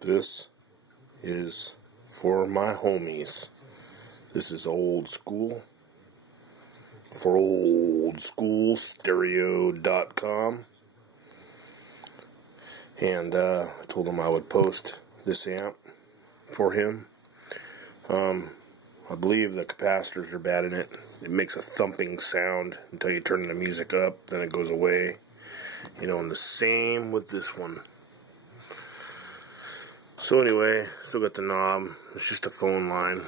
This is for my homies. This is old school for oldschoolstereo.com. And I told him I would post this amp for him. I believe the capacitors are bad in it. It makes a thumping sound until you turn the music up, then it goes away. You know, and the same with this one. So anyway, still got the knob. It's just a phone line.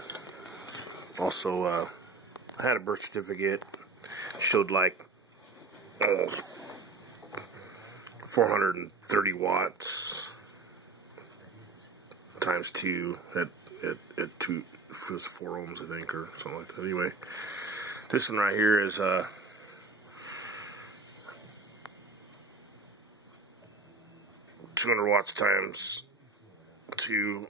Also, I had a birth certificate. Showed like 430 watts times 2 at 2, it was 4 ohms, I think, or something like that. Anyway, this one right here is 200 watts times 2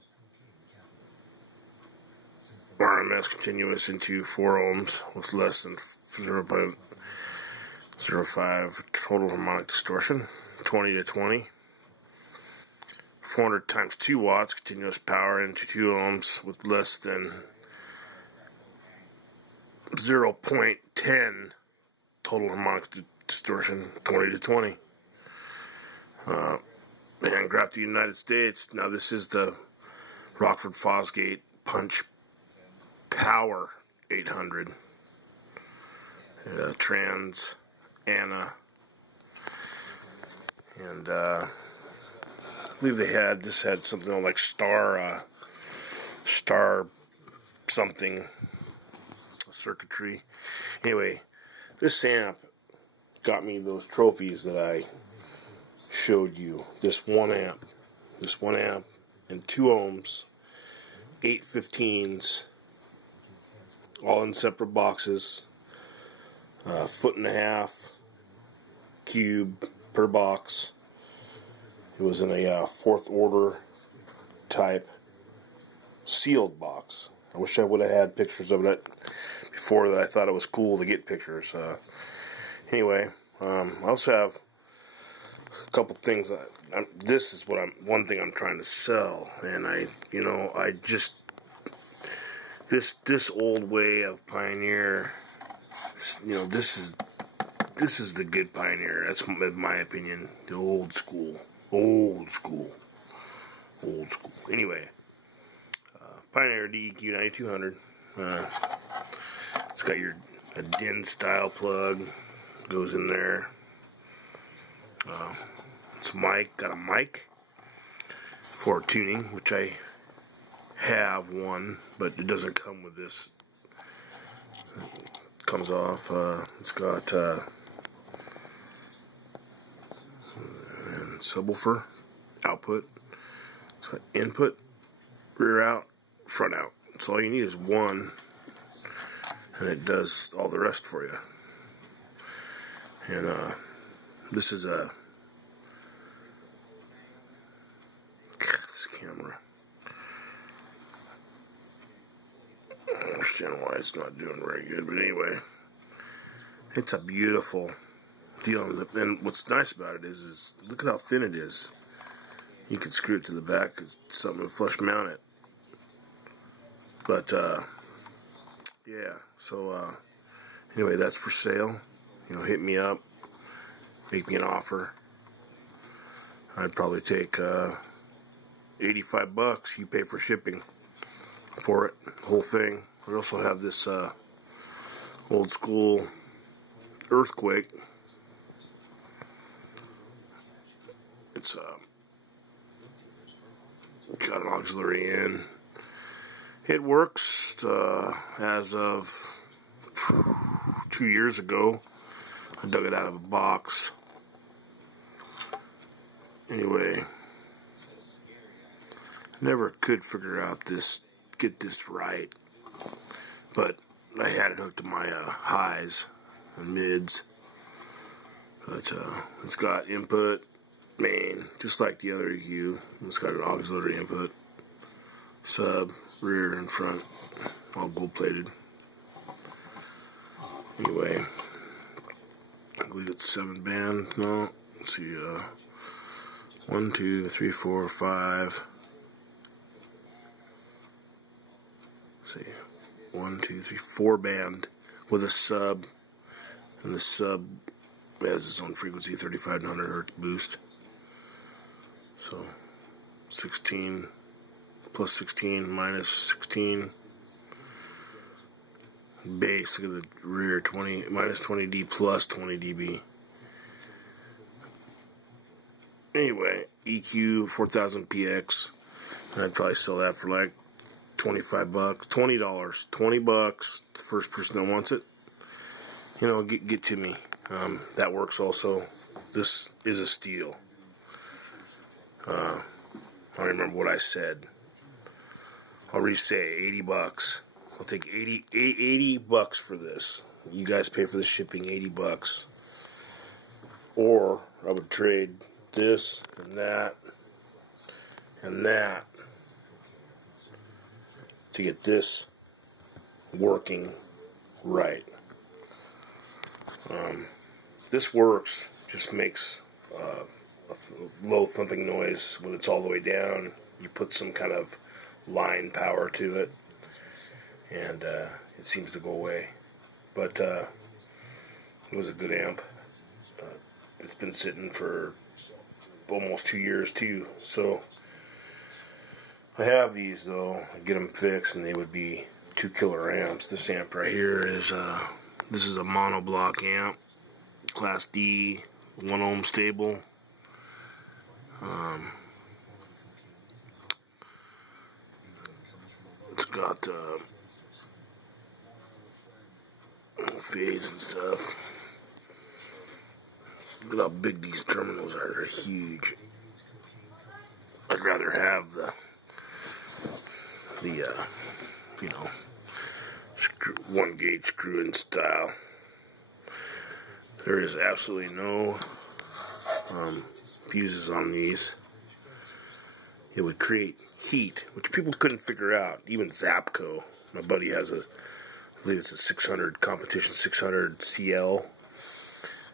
RMS continuous into 4 ohms with less than 0.05 total harmonic distortion, 20 to 20. 400 times 2 watts continuous power into 2 ohms with less than 0.10 total harmonic distortion, 20 to 20. And graph the United States. Now this is the Rockford Fosgate Punch Power 800. Trans Anna. And I believe this had something like star something circuitry. Anyway, this amp got me those trophies that I showed you. This one amp and 2 ohms, 8 15s, all in separate boxes, 1.5 foot cube per box. It was in a 4th order type sealed box. I wish I would have had pictures of it before. That I thought it was cool to get pictures. Anyway, I also have a couple things. This is one thing I'm trying to sell, and this old way of Pioneer. This is the good Pioneer. That's in my opinion. The old school. Anyway, Pioneer DEQ 9200. It's got a DIN style plug. Goes in there. It's got a mic for tuning, which I have one, but it doesn't come with this. It comes off. It's got subwoofer output. It's got input, rear out, front out. So all you need is one, and it does all the rest for you. And this is this camera. I don't understand why it's not doing very good, but anyway, it's a beautiful deal. And what's nice about it is look at how thin it is. You can screw it to the back. It's something to flush mount it. But yeah. So anyway, that's for sale. Hit me up. Make me an offer. I'd probably take $85. You pay for shipping for it, the whole thing. We also have this old school Earthquake. It's got an auxiliary in. It works as of 2 years ago. I dug it out of a box. Anyway, never could figure out get this right, but I had it hooked to my highs and mids. But it's got input, main, just like the other EQ. It's got an auxiliary input, sub, rear, and front, all gold plated. Anyway, I believe it's 7 band. No, let's see. 1, 2, 3, 4, 5, see, 1, 2, 3, 4 band with a sub, and the sub has its own frequency, 3500 hertz boost. So 16 plus 16 minus 16. Bass, look at the rear, 20 minus 20 dB plus 20 dB. Anyway, EQ 4000 PX. I'd probably sell that for like 25 bucks, $20, 20 bucks. The first person that wants it, you know, get to me. That works also. This is a steal. I don't remember what I said. I'll re-say 80 bucks. I'll take 80 bucks for this. You guys pay for the shipping, 80 bucks. Or I would trade this and that to get this working right. This works, just makes a low thumping noise when it's all the way down. You put some kind of line power to it, and it seems to go away. But it was a good amp. It's been sitting for almost 2 years too. So I have these though. I get them fixed, and they would be 2 killer amps. This amp right here is this is a monoblock amp, Class D, 1 ohm stable. It's got phase and stuff. Look at how big these terminals are. They're huge. I'd rather have the you know, 1 gauge screw-in style. There is absolutely no fuses on these. It would create heat, which people couldn't figure out. Even Zapco. My buddy has a, I believe it's a 600 competition 600 CL.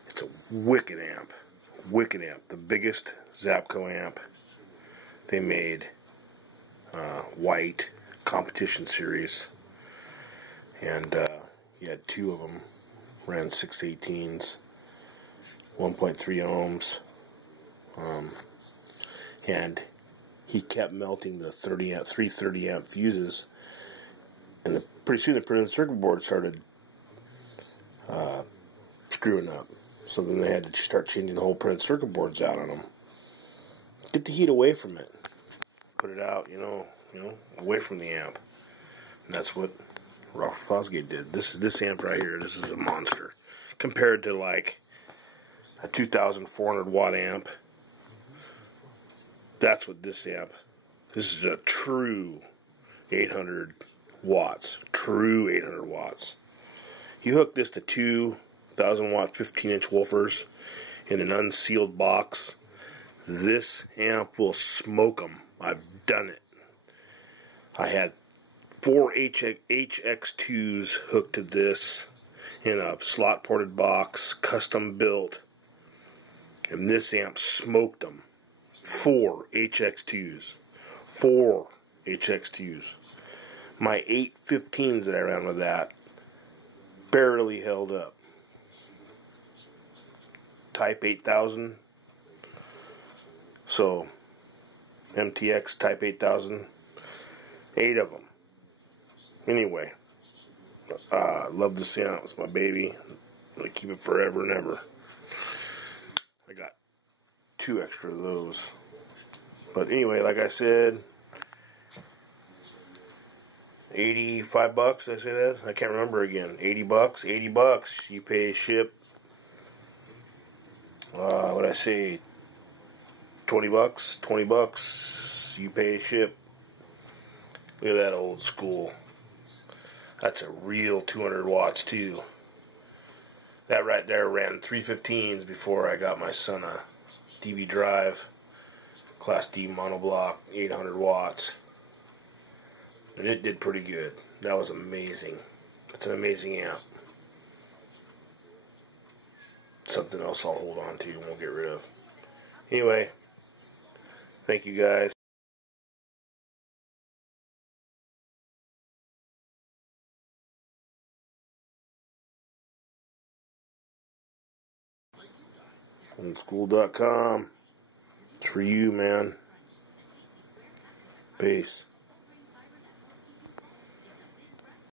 It's a wicked amp. Wicked amp. The biggest Zapco amp they made. White competition series. And he had 2 of them. Ran 618s. 1.3 ohms. And he kept melting the 330 amp fuses. And pretty soon the printed circuit board started screwing up. So then they had to start changing the whole printed circuit boards out on them. Get the heat away from it. Put it out, you know, away from the amp. And that's what Ralph Fosgate did. This amp right here, this is a monster. Compared to like a 2,400 watt amp. That's what this amp. This is a true 800 watts. True 800 watts. You hook this to 2,000 watt 15-inch woofers in an unsealed box. This amp will smoke them. I've done it. I had 4 HX2s hooked to this in a slot ported box, custom built, and this amp smoked them. 4 HX2s. 4 HX2s. My 815s that I ran with that barely held up. Type 8000. So, MTX Type 8000. 8 of them. Anyway, love this amp. It's my baby. I'm going to keep it forever and ever. I got 2 extra of those. But anyway, like I said, 85 bucks, did I say that? I can't remember again. 80 bucks, 80 bucks. You pay ship. What did I say? 20 bucks, 20 bucks. You pay ship. Look at that old school. That's a real 200 watts too. That right there ran 315s before I got my son a DV drive. Class D monoblock, 800 watts. And it did pretty good. That was amazing. It's an amazing amp. Something else I'll hold on to and won't get rid of. Anyway, thank you guys. Homeschool.com. It's for you, man. Peace.